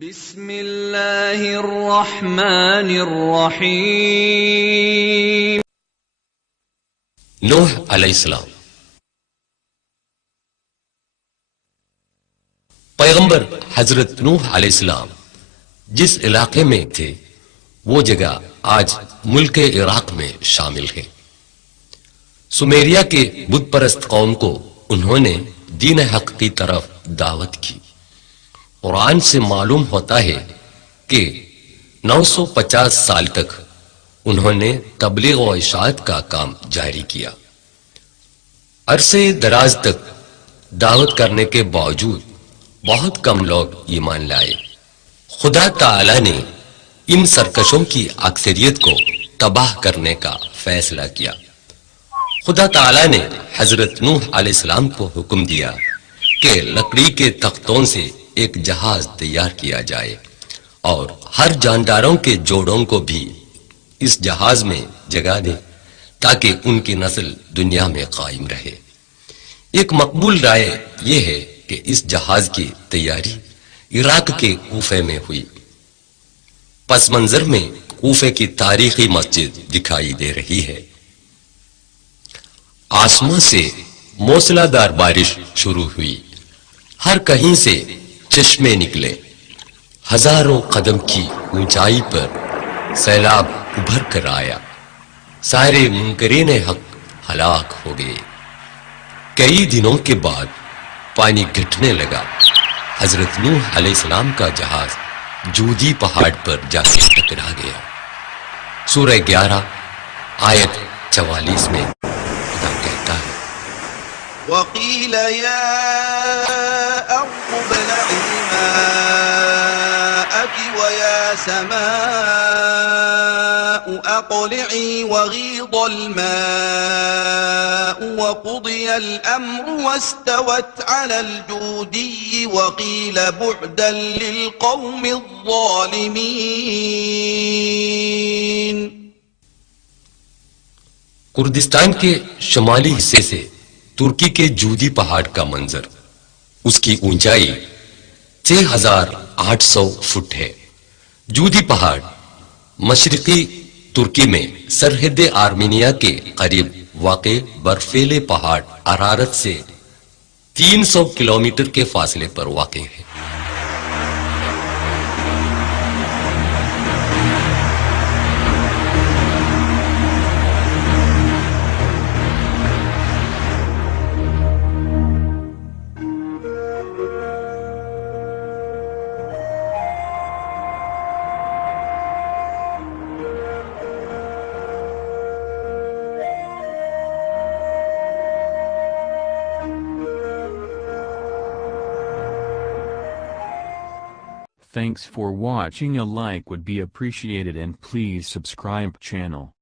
بسم اللہ الرحمن الرحیم۔ نوح علیہ السلام۔ پیغمبر حضرت نوح علیہ السلام جس علاقے میں تھے وہ جگہ آج ملک عراق میں شامل ہے۔ سمیریا کے بت پرست قوم کو انہوں نے دین حق کی طرف دعوت کی۔ قرآن سے معلوم ہوتا ہے کہ 950 سال تک انہوں نے تبلیغ و اشاعت کا کام جاری کیا۔ عرصے دراز تک دعوت کرنے کے باوجود بہت کم لوگ ایمان لائے۔ خدا تعالی نے ان سرکشوں کی اکثریت کو تباہ کرنے کا فیصلہ کیا۔ خدا تعالی نے حضرت نوح علیہ السلام کو حکم دیا کہ لکڑی کے تختوں سے ایک جہاز تیار کیا جائے اور ہر جانداروں کے جوڑوں کو بھی اس جہاز میں جگہ دے تاکہ ان کی نسل دنیا میں قائم رہے۔ ایک مقبول رائے یہ ہے کہ اس جہاز کی تیاری عراق کے کوفے میں ہوئی۔ پس منظر میں کوفے کی تاریخی مسجد دکھائی دے رہی ہے۔ آسمان سے موسلادھار بارش شروع ہوئی، ہر کہیں سے چشمے نکلے، ہزاروں قدم کی اونچائی پر سیلاب ابھر کر آیا، سارے منکرین حق ہلاک ہو گئے۔ کئی دنوں کے بعد پانی گھٹنے لگا۔ حضرت نوح علیہ السلام کا جہاز جودی پہاڑ پر جا کے ٹکرا گیا۔ سورہ 11 آیت 44 میں خدا کہتا ہے وَقِيلَ يَا أَرْضُ ابْلَعِي مَاءَكِ وَيَا سَمَاءُ أَقْلِعِي وَغِيضَ الْمَاءُ وَقُضِيَ الْأَمْرُ وَاسْتَوَتْ عَلَى الْجُودِيِّ وَقِيلَ بُعْدًا لِلْقَوْمِ الظَّالِمِينَ۔ کردستان کے شمالی حصے سے ترکی کے جودی پہاڑ کا منظر۔ اس کی اونچائی 6800 فٹ ہے۔ جودی پہاڑ مشرقی ترکی میں سرحد آرمینیا کے قریب واقع برفیلے پہاڑ ارارات سے 300 کلومیٹر کے فاصلے پر واقع ہے۔ Thanks for watching. A like would be appreciated and please subscribe channel.